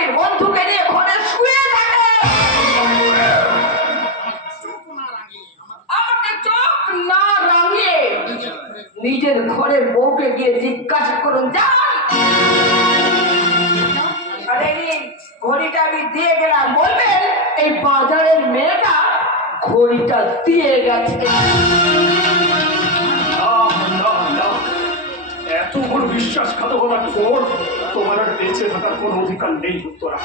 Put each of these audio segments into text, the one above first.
স্বামীর বন্ধুকে নিয়ে ঘরে শুয়ে থাকে। আমাকে চোখ না রাঙিয়ে নিজের ঘরের বউকে গিয়ে জিজ্ঞাসা করুন যান। ঘড়িটা আমি দিয়ে গেলাম, বলবেন এই বাজারের মেয়েটা ঘড়িটা দিয়ে গেছে। এত বড় বিশ্বাসঘাতকতা তোর, তোমার আর বেঁচে থাকার কোনো অধিকার নেই উত্তরা।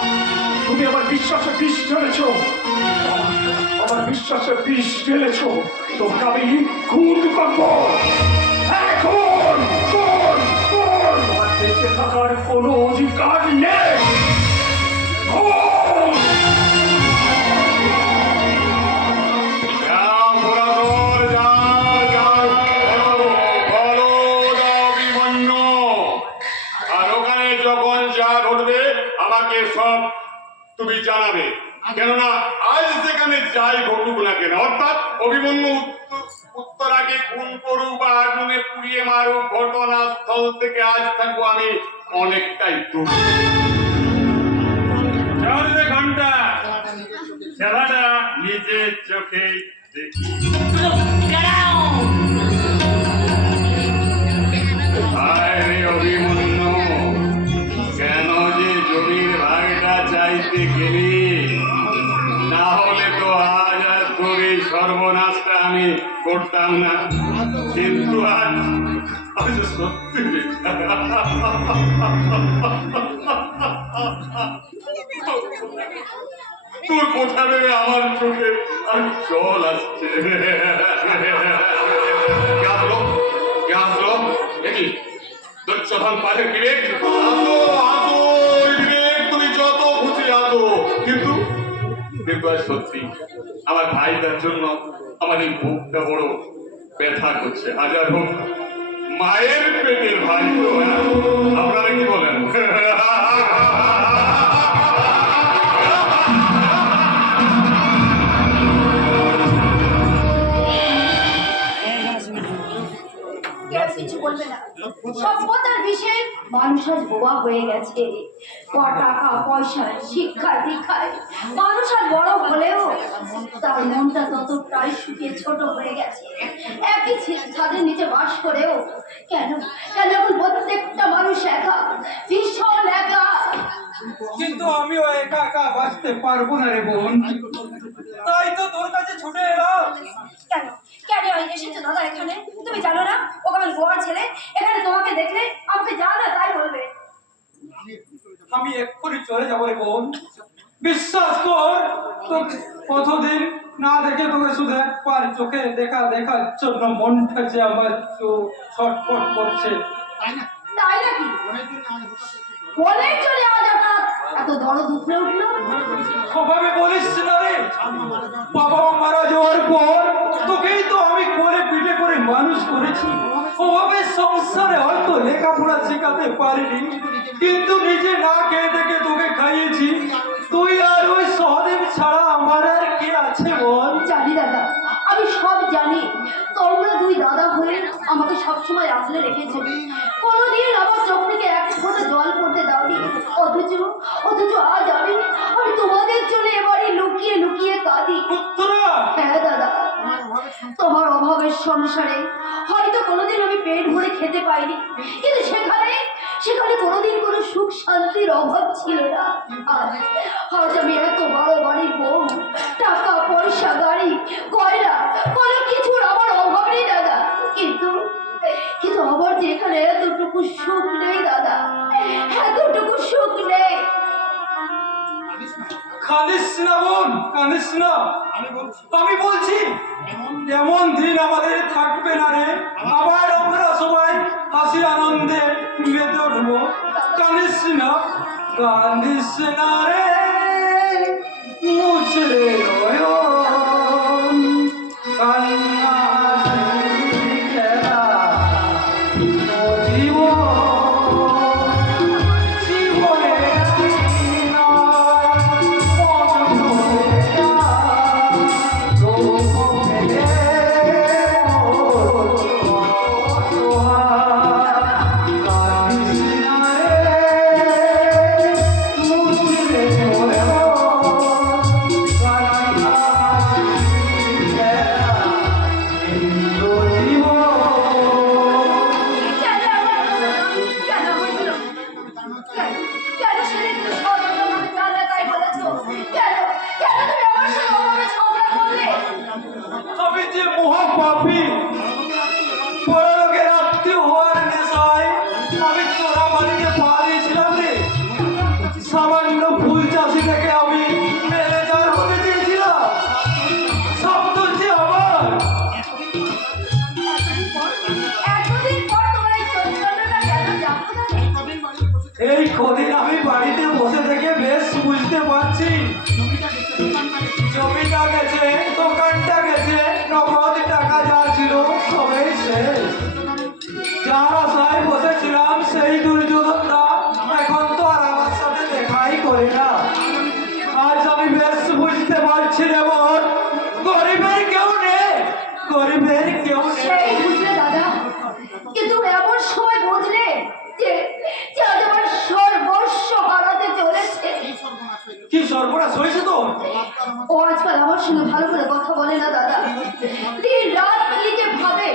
তুমি আমার বিশ্বাসে বিষ ঢেলেছ, আমার বিশ্বাসে বিষ ঢেলেছ। তোমাকে আমি খুন করবো এখন। তোমার বেঁচে থাকার কোনো অধিকার নেই। সব তুমি জানাবে, কেননা আজ যেখানে যাই ঘটুক না কেন, অর্থাৎ অভিমন্যু উত্তরাকে খুন করুক বা আগুনে পুড়িয়ে মারুক, ঘটনাস্থল থেকে আজ থাকবো আমি অনেকটাই দূর। ঘন্টা খেলাটা নিজের চোখে দেখি। অভিমন্যু কেন যে জমির ভাগটা চাইতে গেলি? না হলে তো আজ আর তোর এই সর্বনাশটা আমি করতাম না। কিন্তু আজ সত্যি তোর কথা ভেবে আমার চোখে আর জল আসছে। দেখি দুচ্ছধন পাশে বিবেক, তুমি যত খুশি আসো, কিন্তু সত্যি আমার ভাইটার জন্য আমার এই বুকটা বড় ব্যথা করছে। হাজার হোক মায়ের পেটের ভাই তো, আপনারা কি বলেন? কিছু বলবে না। সভ্যতার বিষয়ে মানুষ আজ বোবা হয়ে গেছে। টাকা পয়সা শিক্ষা দীক্ষায় মানুষ আজ বড় হলেও তার মনটা ততটাই শুকিয়ে ছোট হয়ে গেছে। একই ছাদের নিচে বাস করেও কেন কেন এখন প্রত্যেকটা মানুষ একা, ভীষণ একা। কিন্তু আমিও একা একা বাঁচতে পারবো না রে বোন, তাই তো তোর কাছে ছুটে এলাম। কেন কেন এসেছো দাদা এখানে? তুমি জানো না ও আমার গোয়ার ছেলে? এখানে তোমাকে দেখলে আমাকে জানা তাই বলবে। আমি এক্ষুনি চলে যাবো রে বোন, বিশ্বাস কর। তোকে কতদিন না দেখে তোকে শুধু একবার চোখে দেখার জন্য মনটা যে আমার ছটফট করছে। তাই নাকি? বলে চলে আজ এত দরদ উঠলে উঠলো? ওভাবে বলিস না রে, বাবা মারা যাওয়ার পর তোকেই তো আমি কোলে পিঠে করে মানুষ করেছি। ওভাবে সংসারে হয়তো লেখাপড়া শেখাতে পারিনি, কিন্তু নিজে না খেয়ে দেখে তোকে খাইয়েছি। তুই আর ওই সহদেব ছাড়া আমার আর কে আছে বল? জানি দাদা, আমি সব জানি। তোমরা দুই দাদা হয়ে আমাকে সবসময় আগলে রেখেছো, কোনোদিন আমার চোখ থেকে এক ফোঁটা জল পড়তে দাওনি। অথচ আজ আমি তোমাদের জন্য এবারে লুকিয়ে লুকিয়ে কাঁদি। হ্যাঁ দাদা, তোমার অভাবের সংসারে হয়তো কোনোদিন আমি পেট ভরে খেতে পাইনি, কিন্তু সেখানে কোনোদিন কোনো সুখ শান্তির অভাব ছিল না। আজ আমি এত বড় বাড়ির বউ, টাকা পয়সা গাড়ি গয়না কোনো কিছুর আমার অভাব নেই দাদা, কিন্তু আমার যে এখানে এতটুকু সুখ নেই দাদা, এতটুকু সুখ নেই। কাঁদিস না বোন, কাঁদিস না। আমি বলছি এমন দিন আমাদের থাকবে না রে, আবার আমরা সবাই হাসি আনন্দে মেতে উঠবো। কাঁদিস না রে মুচড়ে নয়ন, কান্না সামান্য ফুল চাষি থেকে আমি ম্যানেজার হতে চেয়েছিলাম। সব তো যে আমার। এতদিন পর তোমার এই চৈতন্যটা কেন জাগলো না? এই কদিন আমি বাড়িতে বসে থেকে বেশ বুঝতে পারছি। জমিটা গেছে, দোকানটা গেছে, নগদ টাকা যা ছিল সবাই শেষ। যার আশায় বসেছিলাম সেই দুর্যোধনটা এখন তো আর আমার সাথে দেখাই করে না। আজ আমি বেশ বুঝতে পারছি রে বোন, গরিবের কেউ নেই, গরিবের কেউ সেই নেই। বুঝলে দাদা, কিন্তু এমন সময় বুঝলে যে যে আজ আমার সর্বস্ব হারাতে চলেছে। কি সর্বনাশ হয়েছে তো? ও আজকাল আমার সঙ্গে ভালো করে কথা বলে না দাদা, দিন রাত লিখে ভাবে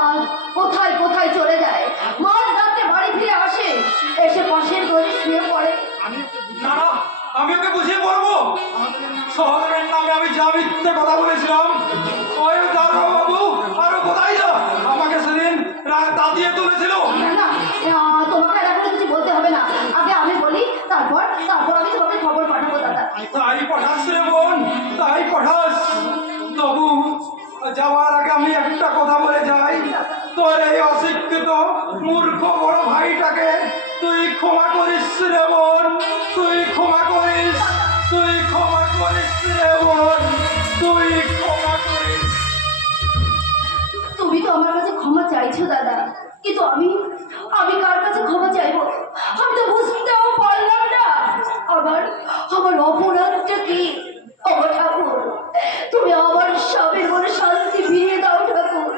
আর কোথায় কোথায় চলে যায়। মাঝ রাতে বাড়ি ফিরে আসে, এসে পাশের ঘরে শুয়ে পড়ে। না না, আমি ওকে বুঝিয়ে বলবো। সহদেবের নামে আমি যা মিথ্যে কথা বলেছিলাম, ওই দারোগা বাবু আরো কোথায় যা আমাকে সেদিন দাঁড়িয়ে তুলেছিল। না না, তোমাকে আর এখন কিছু বলতে হবে না, আগে আমি বলি, তারপর তারপর আমি তোমাকে খবর পাঠাবো দাদা। তাই পাঠাস রে বোন, তাই পাঠাস। তবু যাওয়ার আগে আমি একটা কথা বলে যাই, তোর এই অশিক্ষিত মূর্খ বড় ভাইটাকে তুই ক্ষমা করিস রে বোন, তুই ক্ষমা করিস, তুই ক্ষমা করিস রে বোন, তুই ক্ষমা করিস। তুমি তো আমার কাছে ক্ষমা চাইছো দাদা, কিন্তু আমি আমি কার কাছে ক্ষমা চাইবো? আমি তো বুঝতেও পারলাম না আমার আমার অপরাধটা কি। ও ঠাকুর, তুমি আমার স্বামীর মনে শান্তি ফিরিয়ে দাও ঠাকুর,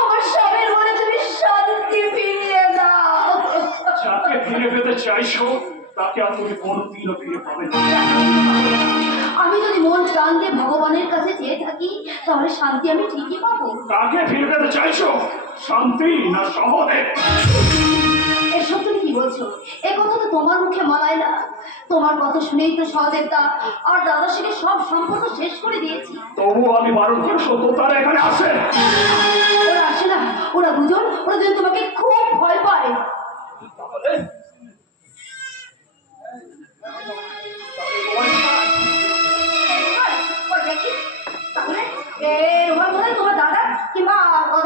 আমার স্বামীর মনে তুমি শান্তি ফিরিয়ে দাও। যাকে ফিরে পেতে চাইছো তাকে আর তুমি কোনোদিনও ফিরে পাবে না। আমি যদি মন প্রাণ দিয়ে ভগবানের কাছে চেয়ে থাকি তাহলে শান্তি আমি ঠিকই পাবো। কাকে ফিরে পেতে চাইছো, শান্তি না সহদেব? এসব তুমি কি বলছো? এ কথা তো তোমার মুখে মানায় না। তোমার কথা শুনেই তো সহদেবতা আর দাদার সঙ্গে সব সম্পর্ক শেষ করে দিয়েছি। তবুও আমি বারণ করে সত্য তারা এখানে আসে। ওরা আসে না, ওরা দুজন তোমাকে খুব ভয় পায়। তাহলে তাহলে রোমান বোধ হয় তোমার দাদা কিংবা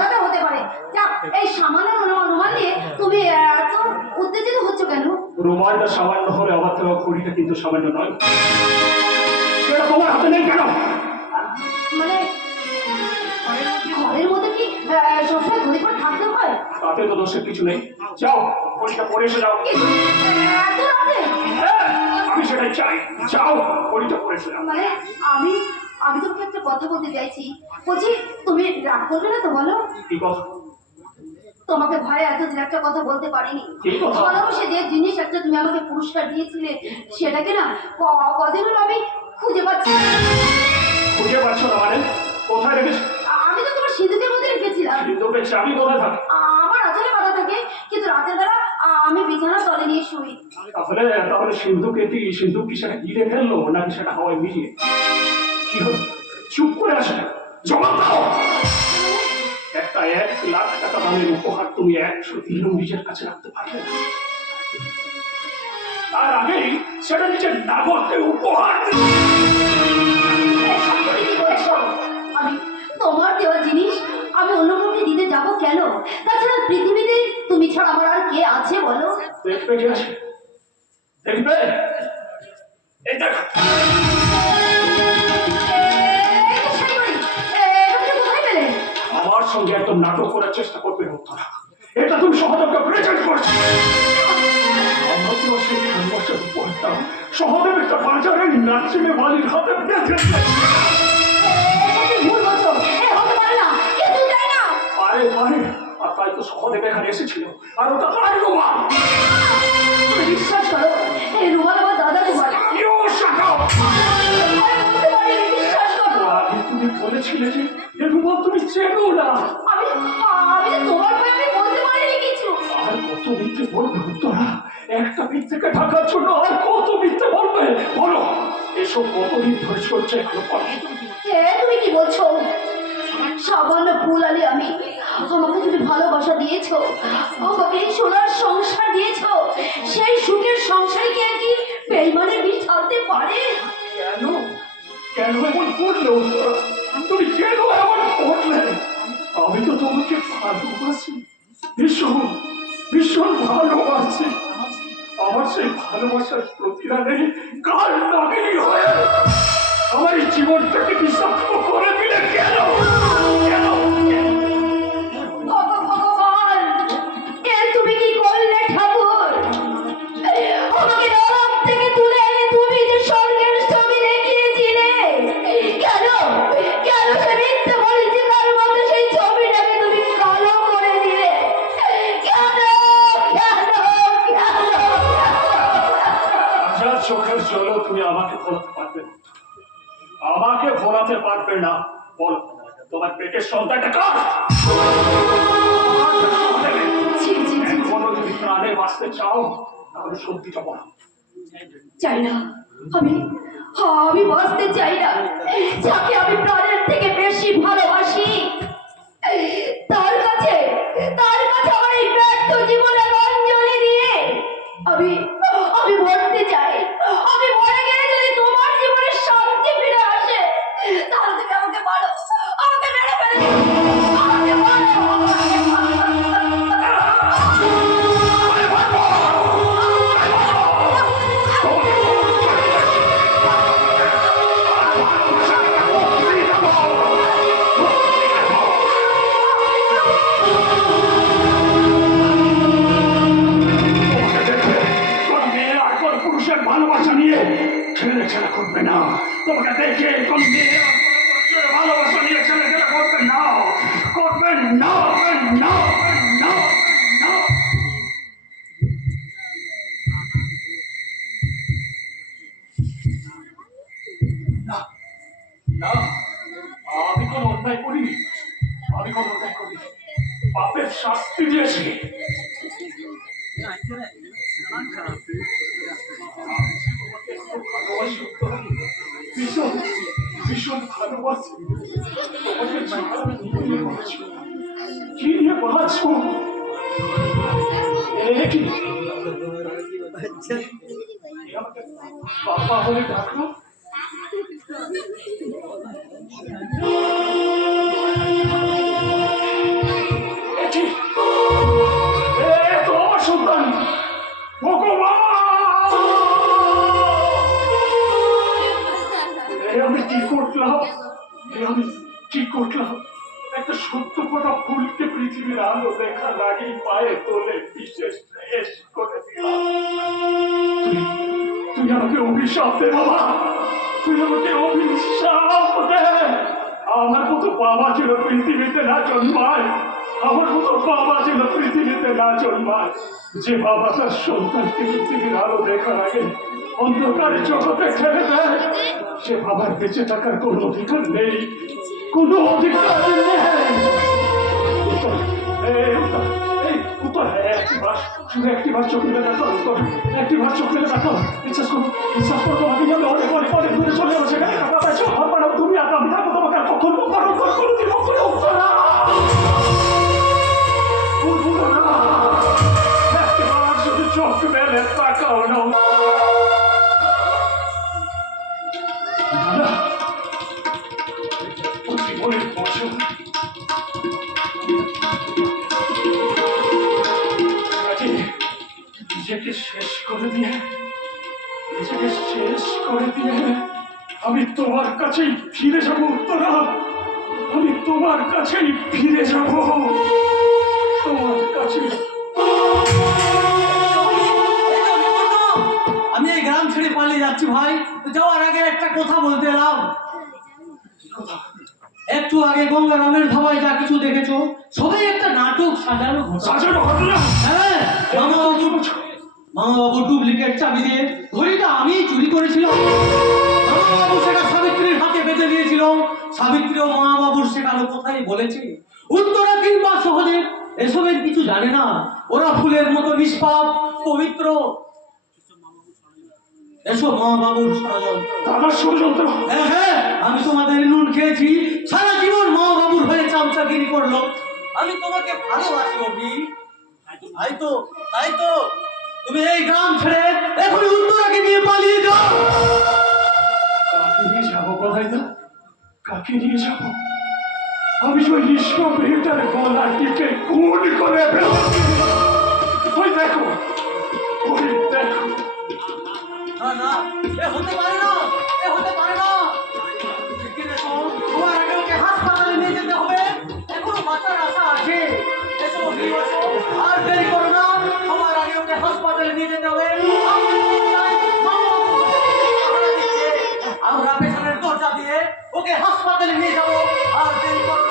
দাদা হতে পারে। যাক, এই সামান্য রোমান নিয়ে তুমি এত উত্তেজিত হচ্ছ কেন? রুমালটা সামান্য হলে আমার তো ঘড়িটা কিন্তু সামান্য নয়। সেটা তোমার হাতে নেই কেন? মানে ঘরের মধ্যে কি সবসময় ঘড়ি করে থাকতে হয়? তাতে তো দোষের কিছু নেই। যাও, ঘড়িটা পরে এসে যাও। কিন্তু এত রাতে? হ্যাঁ, আমি সেটাই চাই। যাও, ঘড়িটা পরে এসে যাও। মানে আমি আমি তোমাকে একটা কথা বলতে চাইছি। বলছি, তুমি রাগ করবে না তো বলো? কি কথা? তোমাকে ভয়ে এতদিন একটা কথা বলতে পারিনি। কি কথা? ভালোবাসে যে জিনিস একটা তুমি আমাকে পুরস্কার দিয়েছিলে, সেটাকে না কদিন হলো আমি খুঁজে পাচ্ছি না। খুঁজে পাচ্ছ না মানে? কোথায় রেখেছো? আমি তো তোমার সিঁদুকের মধ্যে রেখেছিলাম। সিন্ধুকের চাবি কোথায় থাকে? আমার আঁচলে বাঁধা থাকে, কিন্তু রাতের বেলা আমি বিছানা তলে নিয়ে শুই। তাহলে তাহলে সিন্ধুকে কি সিন্ধুক কি সেটা গিলে ফেললো নাকি সেটা হাওয়ায় মিলিয়ে? কি হলো? চুপ করে আসে, জবাব দাও। একটা 1,00,000 টাকা দামের উপহার তুমি 100 দিনও নিজের কাছে রাখতে পারলে না। তার আগেই সেটা নিজের নাগরকে উপহার দিলে। এসব তুমি কি বলছো? আমি তোমার দেওয়া জিনিস আমি অন্য কাউকে দিতে যাবো কেন? তাছাড়া পৃথিবীতে তুমি ছাড়া আমার আর কে আছে বলো? দেখবে কি আছে? দেখবে? এই দেখো। আমার সঙ্গে একদম নাটক করার চেষ্টা করবে উত্তরা। এটা তুমি সহদেবকে প্রেজেন্ট করছো। আমরা তো সেই খানবাসের উপরটা সহদেব একটা বাজারের নাচিনে মালির হাতে প্রেজেন্ট পারে পারে। আর তাই তো সহদেব এখানে এসেছিল। আর ওটা তার রুমাল। বিশ্বাস করো, এই রুমাল আমার দাদা রুমাল। You shut up. বিশ্বাস করো, আগে তুমি বলেছিলে যে এ রুমাল তুমি চেনো না। আমি তোমার ভয়ে আমি বলতে পারিনি কিছু। আর কত মিথ্যে বলবে উত্তরা? একটা মিথ্যেকে ঢাকার জন্য আর কত মিথ্যে বলবে? বলো, এসব কতদিন ধরে চলছে এখনো বলো। তুমি কি বলছো? সামান্য ফুল আলী আমি, আমাকে তুমি ভালোবাসা দিয়েছো, আমাকে সোনার সংসার দিয়েছো, সেই সুখের সংসারে কি আর কি বেইমান কেন এমন করলে উত্তরা? তুমি কেন এমন করলে? আমি তো তোমাকে ভালোবাসি, ভীষণ ভীষণ ভালোবাসি। আমার সেই ভালোবাসার প্রতিদানে কাল নাগিনী হয়ে আমার এই জীবনটাকে বিষাক্ত করে দিলে কেন? কেন? ভগবান, এ তুমি কি করলে ঠাকুর? আমাকে নরক থেকে তুলে এনে তুমি যে স্বর্গের ছবি দেখিয়েছিলে, কেন কেন সে মিথ্যে পরিচিতার মতো সেই ছবিটাকে তুমি কালো করে দিলে? কেন কেন কেন? হাজার চোখের জলও তুমি আমাকে ভোলাতে পারবে না, আমাকে ভোলাতে পারবে না। বল, তোমার পেটের সন্তানটা কার? ছি, ছি, ছি, ছি। এখনো যদি প্রাণে বাঁচতে চাও তাহলে সত্যিটা বলো। চাই না, আমি আমি বাঁচতে চাই না। যাকে আমি প্রাণের থেকে বেশি ভালোবাসি তার কাছে আমার এই ব্যর্থ জীবনের অঞ্জলি দিয়ে আমি আমি মরতে চাই। আমি মরে গেলে যদি তোমার জীবনে শান্তি ফিরে আসে তাহলে তুমি আমাকে মারো, আমাকে মেরে ফেলো, আমাকে মারো, আমাকে মারো। তোমাকে দেখে কোন মেয়ে আর কোন পুরুষের ভালোবাসা নিয়ে ছেলেখেলা করবে না। তোমাকে দেখে কোন মেয়ে আর কোন পুরুষের ভালোবাসা নিয়ে ছেলেখেলা করবে না, করবে না, করবে না, করবে না, করবে না। না, না, আমি কোনো অন্যায় করিনি, আমি কোনো অন্যায় করিনি। পাপের শাস্তি দিয়েছি। ভালোবাসি উত্তরা, ভীষণ ভীষণ ভালোবাসি। তোমাকে ছাড়া আমি কি নিয়ে বাঁচব? কি নিয়ে বাঁচব? এ কি? এ আমাকে বাবা বলে ডাকলো? এ কি? এ তো আমার সন্তান। ভগবান! আমি কি করলাম? আমি কি করলাম? একটা সত্য ফোটা ফুলকে পৃথিবীর আলো দেখা লাগেই পায়ে তোলে বিশেষ শেষ করে দিলাম। তুই আমাকে অভিশাপ দে বাবা, তুই আমাকে অভিশাপ দে। আমার মতো বাবা ছিল পৃথিবীতে না জন্মায়, আমার মতো বাবা ছিল পৃথিবীতে না জন্মায়। যে বাবা তার সন্তানকে পৃথিবীর আলো দেখার আগে অন্ধকারে জগতে ছেড়ে দেয়, সে বাবার বেঁচে থাকার কোনো অধিকার নেই, কোনো অধিকার নেই। একটিবার চোখ মেলে দেখো, একটিবার চোখ মেলে দেখো। বিশ্বাস করো তোমাকে আমি অনেক অনেক অনেক দূরে চলে যাবো, সেখানে টাকা পাইছো আমার তুমি আর আমি থাকবো, তোমাকে আর কখন কোনোদিন করে উঠতো না। একটিবার শুধু চোখ মেলে তাকাও না। জীবনের বছর নিজেকে শেষ করে দিয়ে আমি তোমার কাছেই ফিরে যাবো উত্তরা, আমি তোমার কাছেই ফিরে যাব, তোমার কাছে। আমি এই গ্রাম ছেড়ে পালিয়ে যাচ্ছি ভাই। যাওয়ার আগে একটা কথা বলতে এলাম। একটু আগে গঙ্গারামের ধাবায় যা কিছু দেখেছো সবাই একটা নাটক সাজানো ঘটনা। হ্যাঁ, মামাবাবু ডুপ্লিকেট চাবি দিয়ে ঘড়িটা আমি চুরি করেছিলাম। মামাবাবু সেটা সাবিত্রীর হাতে বেঁধে দিয়েছিল। সাবিত্রী ও মামাবাবুর শেখানো কথাই বলেছে। উত্তরা কিংবা সহদেব এসবের কিছু জানে না। ওরা ফুলের মতো নিষ্পাপ পবিত্র। এসব মামাবাবুর ষড়যন্ত্র। হ্যাঁ, আমি তোমাদের নুন খেয়েছি। সারা জীবন মামাবাবুর হয়ে চামচাগিরি করলো। আমি তোমাকে ভালোবাসি অভি। তাই তো তুমি এই গ্রাম ছেড়ে এখনই উত্তরাকে নিয়ে পালিয়ে যাও। যাবো কোথায়? তাকে নিয়ে যাব। আমি ওই নিষ্পাপ মেয়েটার গলা টিকে খুন করে ফেলবো। ওই দেখো, ওই দেখো। না না, এ হতে পারে না, এ হতে পারে না। শিগগির এসো, তোমার আগে ওকে হাসপাতালে নিয়ে যেতে হবে। এখনো বাঁচার আশা আছে। এসো বন্ধু, এসো, আর দেরি করো না। তোমার আগে ওকে হাসপাতালে নিয়ে যেতে হবে। আমরা পেছনের দরজা দিয়ে ওকে হাসপাতালে নিয়ে যাবো। আর দেরি করো